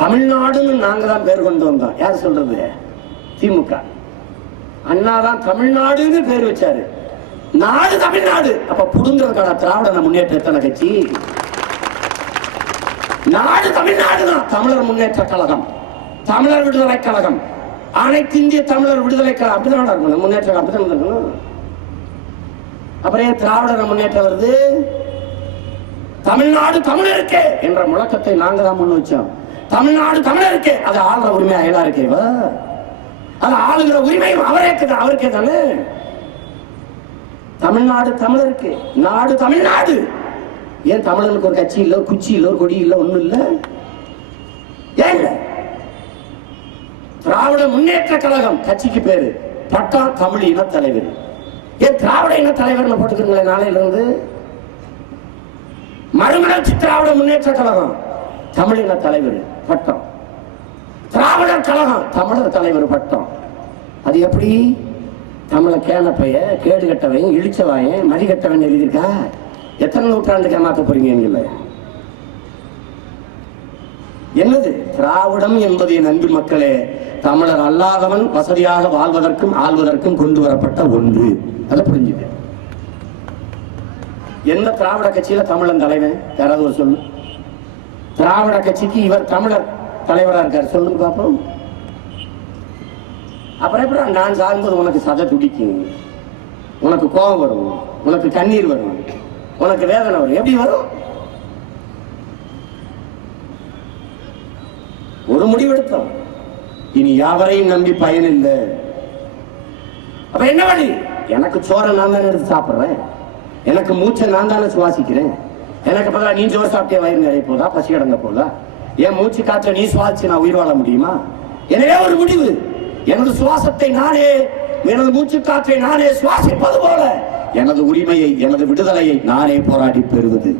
தமிழ்நாடுன்னு நாங்க தான் பேர் கொண்டு வந்தோம். யார் சொல்றது? திமுக. அண்ணா தான் தமிழ்நாடுன்னு பேர் வச்சாரு. நாடு தமிழ்நாடு. அப்ப புடுங்கிறதுக்கான திராவிட முன்னேற்ற கட்சி நாடு தமிழ்நாடு தான். தமிழர் முன்னேற்ற கழகம், தமிழர் விடுதலை கழகம், அனைத்து இந்திய தமிழர் விடுதலை கழகம் அப்படிதான் இருக்கணும். முன்னேற்ற அப்படிதான் இருக்கணும். அப்புறம் திராவிடர் முன்னேற்றம் வருது. தமிழ்நாடு தமிழருக்கு என்ற முழக்கத்தை நாங்க தான் முன் வச்சோம். தமிழ்நாடு தமிழருக்கு, அது ஆளுற உரிமை எல்லாருக்கே, அது ஆளுகிற உரிமையும் அவருக்கே தானே. தமிழ்நாடு தமிழருக்கு, நாடு தமிழ்நாடு. ஏன் தமிழனுக்கு ஒரு கட்சி இல்ல, குச்சி இல்ல, ஒரு கொடி இல்ல, ஒண்ணும் இல்ல? ஏன் இல்ல? திராவிட முன்னேற்ற கழகம் கட்சிக்கு பேரு, பட்டா தமிழ் இன தலைவர். ஏன் திராவிட இன தலைவர் போட்டுக்கிறீங்களே நாளையில இருந்து? மறுமலர்ச்சி திராவிட முன்னேற்ற கழகம் தமிழ் இன தலைவர் பட்டம், திராவிடர் கழகம் தமிழர் தலைவர் பட்டம். அது எப்படி? தமிழ கேனப்பைய, கேடு கட்டவன், இழிச்சவாயன், மதிக்கட்டவன் எழுதியிருக்கா? எத்தனை நூற்றாண்டுக்கு மாற்ற போறீங்க? என்னது திராவிடம் என்பது? என் அன்பு மக்களே, தமிழர் அல்லாதவன் வசதியாக வாழ்வதற்கும் ஆள்வதற்கும் கொண்டு வரப்பட்ட ஒன்று. அதை புரிஞ்சுது. எந்த திராவிட கட்சியில தமிழன் தலைவன்? யாராவது ஒரு சொல்லு. திராவிட கட்சிக்கு இவர் தமிழர் தலைவரா இருக்காரு, சொல்லுங்க பாப்போம். அப்புறம் எப்படி நான் சாகும்போது உனக்கு சதை துடிக்கும், உனக்கு கோபம் வரும், உனக்கு கண்ணீர் வரும், உனக்கு வேதனை வரும்? எப்படி வரும்? ஒரு முடிவெடுத்தோம், இனி யாவரையும் நம்பி பயன் இல்லை. அப்ப என்ன வழி? எனக்கு சோறை நான் தானே எடுத்து சாப்பிடுறேன், எனக்கு மூச்சை நான் தானே சுவாசிக்கிறேன். எனக்கு பதிலாக நீ சோறு சாப்பிட்டே வயிறு நிறைய போதா, பசி அடங்க போதா? என் மூச்சு காற்றை நீ சுவாசிச்சு நான் உயிர் வாழ முடியுமா? எனவே ஒரு முடிவு, எனது சுவாசத்தை நானே, எனது மூச்சு காற்றை நானே சுவாசிப்பது போல எனது உரிமையை, எனது விடுதலையை நானே போராடி பெறுவது,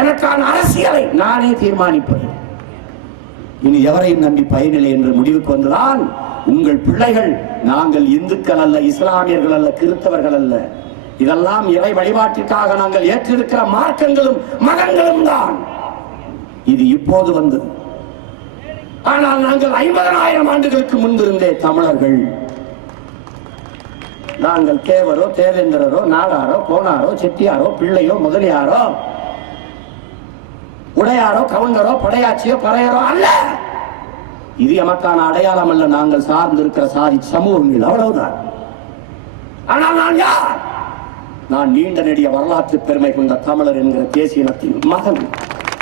எனக்கான அரசியலை நானே தீர்மானிப்பது. இனி எவரையும் நம்பி பயனில்லை என்ற முடிவுக்கு வந்துதான் உங்கள் பிள்ளைகள், நாங்கள் இந்துக்கள் அல்ல, இஸ்லாமியர்கள் அல்ல, கிறிஸ்தவர்கள் அல்ல, இதெல்லாம் இறை வழிபாட்டிற்காக நாங்கள் ஏற்றிருக்கிற மார்க்கங்களும் மதங்களும் தான். இது இப்போது வந்தது. ஆனால் நாங்கள் 50,000 ஆண்டுகளுக்கு முன்பிருந்தே தமிழர்கள். நாங்கள் தேவரோ, தேவேந்திரரோ, நாடாரோ, கோனாரோ, செட்டியாரோ, பிள்ளையோ, முதலியாரோ, உடையாரோ, கவுண்டரோ, படையாச்சியோ, பறையரோ அல்ல. இது எமக்கான அடையாளம் அல்ல. நாங்கள் சார்ந்திருக்கிற சாதி சமூகங்கள், அவ்வளவுதான். ஆனால் நான் யார்? நான் நீண்ட நெடிய வரலாற்று பெருமை கொண்ட தமிழர் என்கிற தேசிய இனத்தின் மகன்.